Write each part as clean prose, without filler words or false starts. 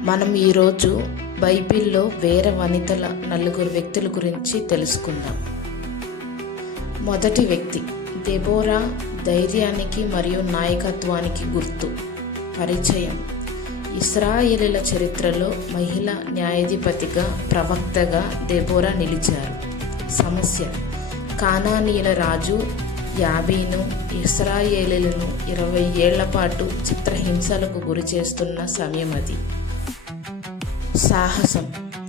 మనం ఈరోజు బైబిల్లో వేరే వనితల నలుగురు వ్యక్తుల గురించి తెలుసుకుందాం. మొదటి వ్యక్తి దెబోరా, ధైర్యానికి మరియు నాయకత్వానికి గుర్తు. పరిచయం: ఇశ్రాయేలీల చరిత్రలో మహిళా న్యాయాధిపతిగా, ప్రవక్తగా దెబోరా నిలిచారు. సమస్య: కానానీయుల రాజు యాబీను ఇశ్రాయేలీలను 20 ఏళ్ల పాటు చిత్రహింసలకు గురి చేస్తున్న సమయం అది. సాహసం: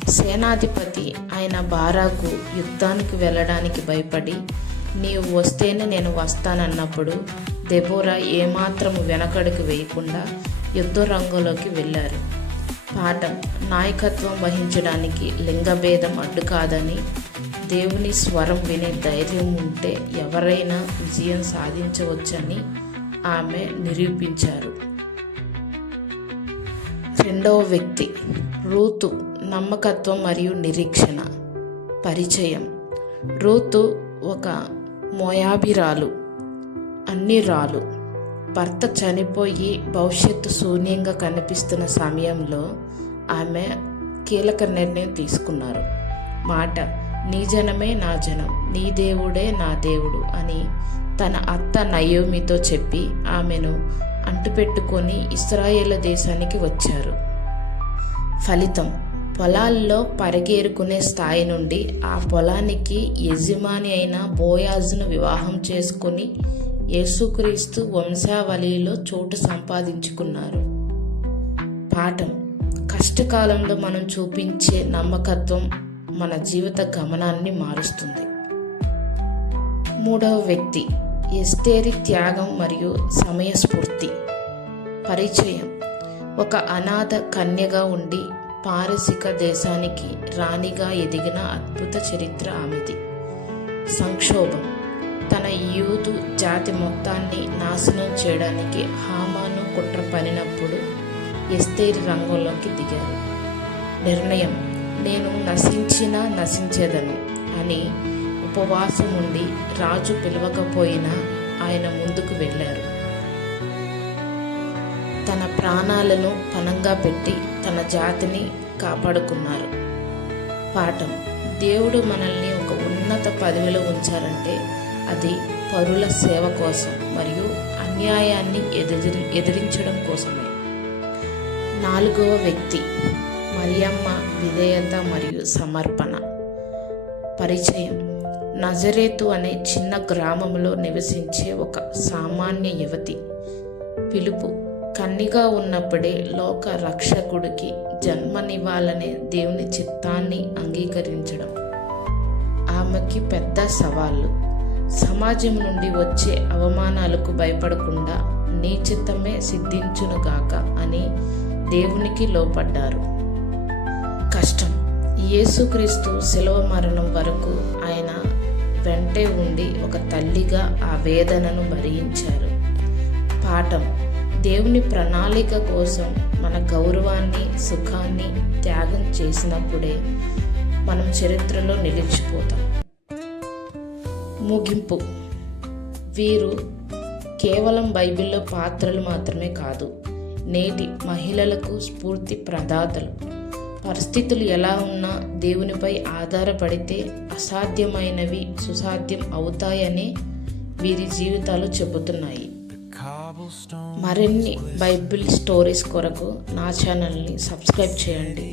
సేనాధిపతి అయిన బారాకు యుద్ధానికి వెళ్ళడానికి భయపడి, నీవు వస్తేనే నేను వస్తానన్నప్పుడు దెబోరా ఏమాత్రము వెనకడుగు వేయకుండా యుద్ధ రంగంలోకి వెళ్ళారు. పాఠం: నాయకత్వం వహించడానికి లింగభేదం అడ్డు కాదని, దేవుని స్వరం వినే ధైర్యం ఉంటే ఎవరైనా విజయం సాధించవచ్చని ఆమె నిరూపించారు. రెండవ వ్యక్తి రూతు, నమ్మకత్వం మరియు నిరీక్షణ. పరిచయం: రూతు ఒక మోయాబీరాలు, అన్యురాలు. భర్త చనిపోయి భవిష్యత్తు శూన్యంగా కనిపిస్తున్న సమయంలో ఆమె కీలక నిర్ణయం తీసుకున్నారు. మాట: నీ జనమే నా జనం, నీ దేవుడే నా దేవుడు అని తన అత్త నయోమితో చెప్పి ఆమెను అంటుపెట్టుకొని ఇశ్రాయేలు దేశానికి వచ్చారు. ఫలితం: పొలాల్లో పరిగేరుకునే స్థాయి నుండి ఆ పొలానికి యజమాని అయిన బోయాజును వివాహం చేసుకుని యేసుక్రీస్తు వంశావళిలో చోటు సంపాదించుకున్నారు. పాఠం: కష్టకాలంలో మనం చూపించే నమ్మకత్వం మన జీవిత గమనాన్ని మారుస్తుంది. మూడవ వ్యక్తి ఎస్తేరి, త్యాగం మరియు సమయస్ఫూర్తి. పరిచయం: ఒక అనాథ కన్యగా ఉండి పారసీక దేశానికి రాణిగా ఎదిగిన అద్భుత చరిత్ర ఆమెది. సంక్షోభం: తన యూదు జాతి మొత్తాన్ని నాశనం చేయడానికి హామాను కుట్ర పనినప్పుడు ఎస్తేరి రంగంలోకి దిగారు. నిర్ణయం: నేను నశించినా నశించేదను అని ఉపవాసం ఉండి రాజు పిలవకపోయినా ఆయన ముందుకు వెళ్ళారు. తన ప్రాణాలను పణంగా పెట్టి తన జాతిని కాపాడుకున్నారు. పాఠం: దేవుడు మనల్ని ఒక ఉన్నత పదవిలో ఉంచారంటే అది పరుల సేవ కోసం మరియు అన్యాయాన్ని ఎదిరించడం కోసమే. నాలుగవ వ్యక్తి మరియమ్మ, విధేయత మరియు సమర్పణ. పరిచయం: నజరేతు అనే చిన్న గ్రామంలో నివసించే ఒక సామాన్య యువతి. పిలుపు: కన్నిగా ఉన్నప్పుడే లోక రక్షకుడికి జన్మనివ్వాలనే దేవుని చిత్తాన్ని అంగీకరించడం. ఆమెకి పెద్ద సవాళ్ళు: సమాజం నుండి వచ్చే అవమానాలకు భయపడకుండా నీ చిత్తమే సిద్ధించునుగాక అని దేవునికి లోపడ్డారు. కష్టం: యేసుక్రీస్తు శిలువ మరణం వరకు ఆయన వెంటే ఉండి ఒక తల్లిగా ఆ వేదనను భరించారు. పాఠం: దేవుని ప్రణాళిక కోసం మన గౌరవాన్ని, సుఖాన్ని త్యాగం చేసినప్పుడే మనం చరిత్రలో నిలిచిపోతాం. ముగింపు: వీరు కేవలం బైబిల్లో పాత్రలు మాత్రమే కాదు, నేటి మహిళలకు స్ఫూర్తి ప్రదాతలు. పరిస్థితులు ఎలా ఉన్నా దేవునిపై ఆధారపడితే అసాధ్యమైనవి సుసాధ్యం అవుతాయని వీరి జీవితాలు చెబుతున్నాయి. మరిన్ని బైబిల్ స్టోరీస్ కొరకు నా ఛానల్ని సబ్స్క్రైబ్ చేయండి.